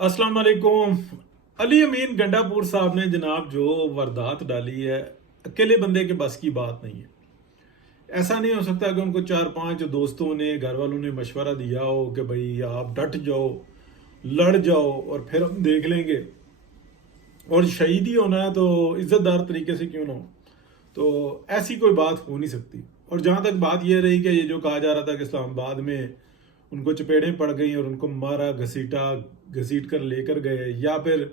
अस्सलाम वालेकुम। अली अमीन गंडापुर साहब ने जनाब जो वारदात डाली है, अकेले बंदे के बस की बात नहीं है। ऐसा नहीं हो सकता कि उनको 4-5 दोस्तों ने, घर वालों ने मशवरा दिया हो कि भाई आप डट जाओ, लड़ जाओ और फिर हम देख लेंगे। और शहीद ही होना है तो इज्जतदार तरीके से क्यों ना हो। तो ऐसी कोई बात हो नहीं सकती। और जहाँ तक बात यह रही कि ये जो कहा जा रहा था कि इस्लामाबाद में उनको चपेटें पड़ गई और उनको मारा, घसीटा, घसीट कर लेकर गए, या फिर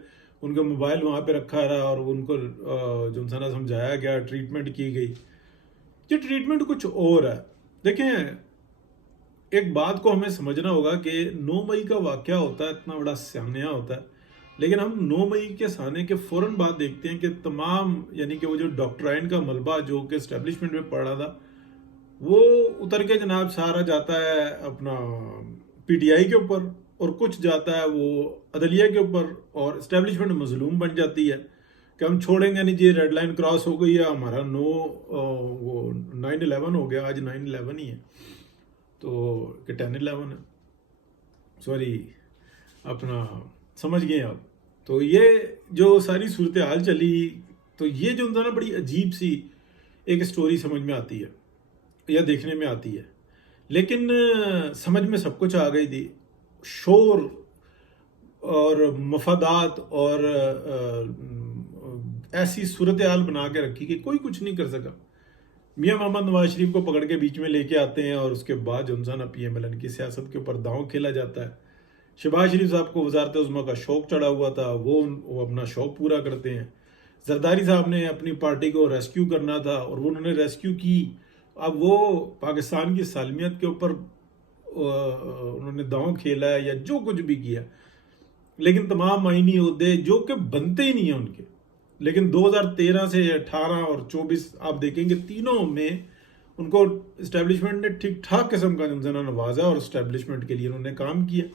उनका मोबाइल वहाँ पे रखा रहा और उनको जो ना समझाया गया, ट्रीटमेंट की गई। ये ट्रीटमेंट कुछ और है। देखें, एक बात को हमें समझना होगा कि 9 मई का वाकया होता है, इतना बड़ा स्यानिया होता है, लेकिन हम 9 मई के साने के फौरन बाद देखते हैं कि तमाम यानी कि वो जो डॉक्ट्राइन का मलबा जो कि एस्टेब्लिशमेंट में पड़ा था, वो उतर के जनाब सारा जाता है अपना पीटीआई के ऊपर, और कुछ जाता है वो अदलिया के ऊपर, और एस्टेब्लिशमेंट मजलूम बन जाती है कि हम छोड़ेंगे नहीं जी, रेड लाइन क्रॉस हो गई है हमारा, नो वो 9/11 हो गया, आज 9/11 ही है तो कि 10/11 है, सॉरी अपना समझ गए आप। तो ये जो सारी सूरत हाल चली, तो ये जो ना बड़ी अजीब सी एक स्टोरी समझ में आती है या देखने में आती है, लेकिन समझ में सब कुछ आ गई थी। शोर और मफादात और ऐसी सूरत हाल बना के रखी कि कोई कुछ नहीं कर सका। मियाँ मोहम्मद नवाज शरीफ को पकड़ के बीच में लेके आते हैं और उसके बाद जमजाना PMLN की सियासत के ऊपर दांव खेला जाता है। शहबाज शरीफ साहब को वजारत उज़्मा का शौक चढ़ा हुआ था, वो अपना शौक पूरा करते हैं। जरदारी साहब ने अपनी पार्टी को रेस्क्यू करना था और वो उन्होंने रेस्क्यू की। अब वो पाकिस्तान की सालमियत के ऊपर उन्होंने दांव खेला है या जो कुछ भी किया, लेकिन तमाम आईनी ओहदे जो कि बनते ही नहीं है उनके। लेकिन 2013 से 18 और 24 आप देखेंगे, तीनों में उनको इस्टेब्लिशमेंट ने ठीक ठाक किस्म का जमजना नवाजा और इस्टेब्लिशमेंट के लिए उन्होंने काम किया।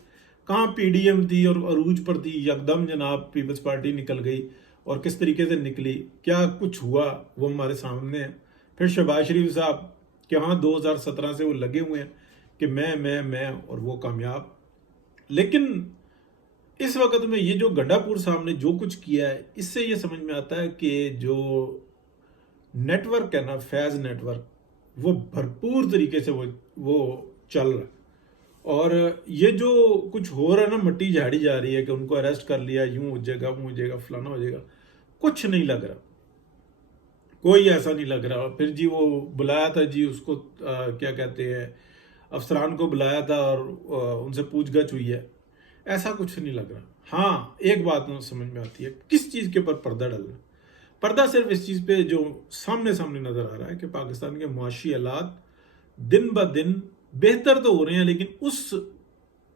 कहाँ PDM थी और अरूज पर थी, यकदम जनाब पीपल्स पार्टी निकल गई, और किस तरीके से निकली, क्या कुछ हुआ, वो हमारे सामने है। फिर शहबाज शरीफ साहब के हाँ 2017 से वो लगे हुए हैं कि मैं और वो कामयाब। लेकिन इस वक्त में ये जो गंडापुर साहब ने जो कुछ किया है, इससे ये समझ में आता है कि जो नेटवर्क है ना, फैज नेटवर्क, वो भरपूर तरीके से वो चल रहा है। और ये जो कुछ हो रहा है ना, मट्टी झाड़ी जा रही है कि उनको अरेस्ट कर लिया, यूं हो जाएगा, वो हो जाएगा, फलाना हो जाएगा, कुछ नहीं लग रहा, कोई ऐसा नहीं लग रहा। फिर जी वो बुलाया था जी उसको क्या कहते हैं, अफसरान को बुलाया था और उनसे पूछगछ हुई है, ऐसा कुछ नहीं लग रहा। हाँ, एक बात तो समझ में आती है, किस चीज़ के ऊपर पर्दा डल रहा है। पर्दा सिर्फ इस चीज़ पे जो सामने सामने नज़र आ रहा है कि पाकिस्तान के मुआशी हालात दिन ब दिन बेहतर तो हो रहे हैं, लेकिन उस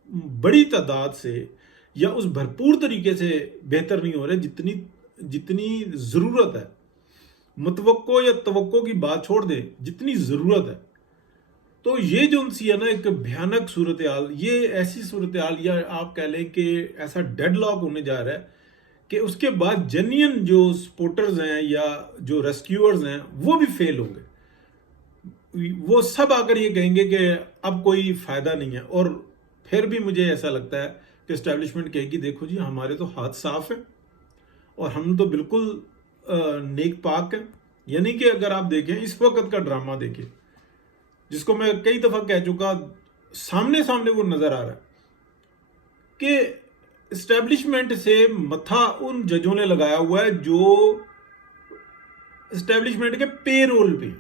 बड़ी तादाद से या उस भरपूर तरीके से बेहतर नहीं हो रहे जितनी जितनी ज़रूरत है। मुतवक्को या तवक्को की बात छोड़ दे, जितनी ज़रूरत है। तो ये जो उनसी है ना एक भयानक सूरत हाल, ये ऐसी सूरत हाल, या आप कह लें कि ऐसा डेडलॉक होने जा रहा है कि उसके बाद जेन्युइन जो सपोर्टर्स हैं या जो रेस्क्यूअर्स हैं वो भी फेल होंगे। वो सब आकर ये कहेंगे कि अब कोई फ़ायदा नहीं है। और फिर भी मुझे ऐसा लगता है कि एस्टेब्लिशमेंट कहेगी देखो जी, हमारे तो हाथ साफ है और हम तो बिल्कुल नेक पाक है। यानी कि अगर आप देखें इस वक्त का ड्रामा देखें, जिसको मैं कई दफ़ा कह चुका, सामने सामने वो नज़र आ रहा है कि एस्टेब्लिशमेंट से मथा उन जजों ने लगाया हुआ है जो एस्टेब्लिशमेंट के पे रोल पे।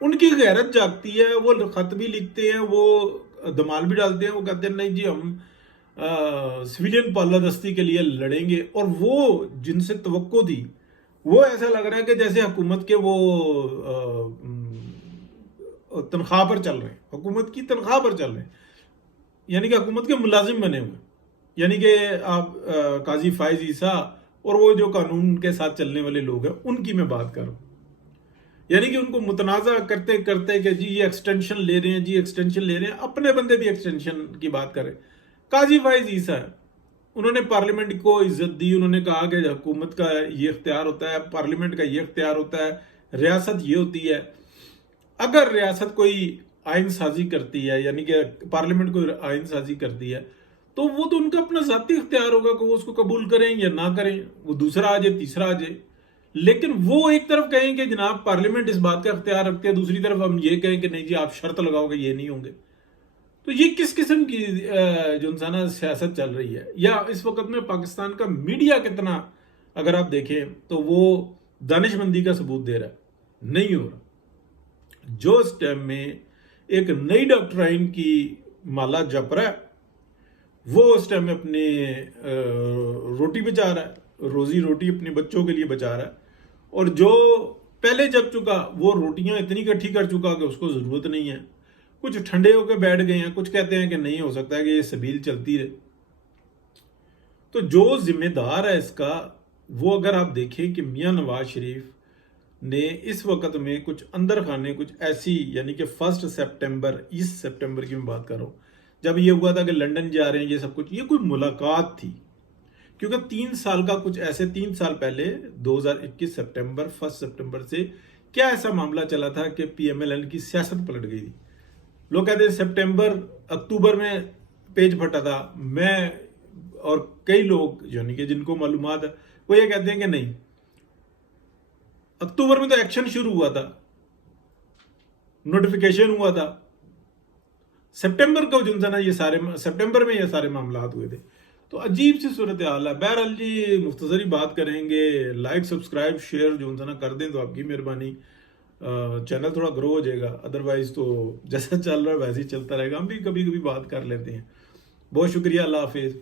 उनकी गैरत जागती है, वो खत भी लिखते हैं, वो दमाल भी डालते हैं, वो कहते हैं नहीं जी हम सिविलियन पालादस्ती के लिए लड़ेंगे। और वो जिनसे तवक्को थी, वो ऐसा लग रहा है कि जैसे हुकूमत के वो तनख्वाह पर चल रहे हैं, हुकूमत की तनख्वाह पर चल रहे हैं, यानी कि हुकूमत के मुलाजिम बने हुए। यानी कि आप काजी फायज ईसा और वो जो कानून के साथ चलने वाले लोग हैं उनकी मैं बात कर रहा हूँ। यानी कि उनको मुतनाज़ा करते करते कि जी ये एक्सटेंशन ले रहे हैं, जी एक्सटेंशन ले रहे हैं, अपने बंदे भी एक्सटेंशन की बात करें। काजी फायज ईसा है, उन्होंने पार्लियामेंट को इज्जत दी, उन्होंने कहा कि हुकूमत का ये इख्तियार होता है, पार्लियामेंट का ये इख्तियार होता है, रियासत ये होती है। अगर रियासत कोई आइन साजी करती है, यानी कि पार्लियामेंट कोई आइन साजी करती है, तो वो तो उनका अपना ذاتی اختیار ہوگا کہ وہ اس کو قبول کریں یا نہ کریں, وہ دوسرا آ جائے تیسرا آ جائے. لیکن وہ ایک طرف کہیں کہ جناب پارلیمنٹ اس بات کا اختیار رکھتے ہیں, دوسری طرف ہم یہ کہیں کہ نہیں جی آپ شرط لگاؤ گے یہ نہیں ہوں گے. تو یہ کس قسم کی جو انسانہ سیاست چل رہی ہے. یا اس وقت میں پاکستان کا میڈیا کتنا اگر آپ دیکھیں تو وہ دانش مندی کا ثبوت دے رہا ہے, نہیں ہو رہا. جو اس ٹائم میں ایک نئی ڈاکٹرائن کی مالا جپ رہا ہے, وہ اس ٹائم میں اپنی روٹی بچا رہا ہے, روزی روٹی اپنے بچوں کے لیے بچا رہا ہے. اور جو پہلے جب چکا وہ روٹیاں اتنی اکٹھی کر چکا کہ اس کو ضرورت نہیں ہے. کچھ ٹھنڈے ہو کے بیٹھ گئے ہیں, کچھ کہتے ہیں کہ نہیں ہو سکتا ہے کہ یہ سبیل چلتی رہے. تو جو ذمہ دار ہے اس کا, وہ اگر آپ دیکھیں کہ میاں نواز شریف نے اس وقت میں کچھ اندر خانے کچھ ایسی, یعنی کہ 1 سپٹمبر, اس سپٹمبر کی میں بات کر رہا ہوں, جب یہ ہوا تھا کہ لنڈن جا رہے ہیں یہ سب کچھ, یہ کوئی ملاقات تھی. کیونکہ 3 سال کا کچھ ایسے 3 سال پہلے 2021 سپٹمبر 1 سپٹمبر سے کیا ایسا معاملہ چلا تھا کہ پی ایم ایل این کی سیاست پلٹ گئی تھی. لوگ کہتے ہیں سپٹمبر اکتوبر میں پیج پھٹا تھا. میں اور کئی لوگ یعنی کہ جن کو معلومات ہے وہ یہ کہتے ہیں کہ نہیں, اکتوبر میں تو ایکشن شروع ہوا تھا, نوٹیفیکیشن ہوا تھا. سپٹمبر کو جو نا یہ سارے سپٹمبر میں یہ سارے معاملات ہوئے تھے. تو عجیب سی صورتحال ہے. بہرحال جی مختصری بات کریں گے, لائک سبسکرائب شیئر جو نا کر دیں تو آپ کی مہربانی, چینل تھوڑا گرو ہو جائے گا. ادروائز تو جیسا چل رہا ہے ویسے ہی چلتا رہے گا, ہم بھی کبھی کبھی بات کر لیتے ہیں. بہت شکریہ, اللہ حافظ.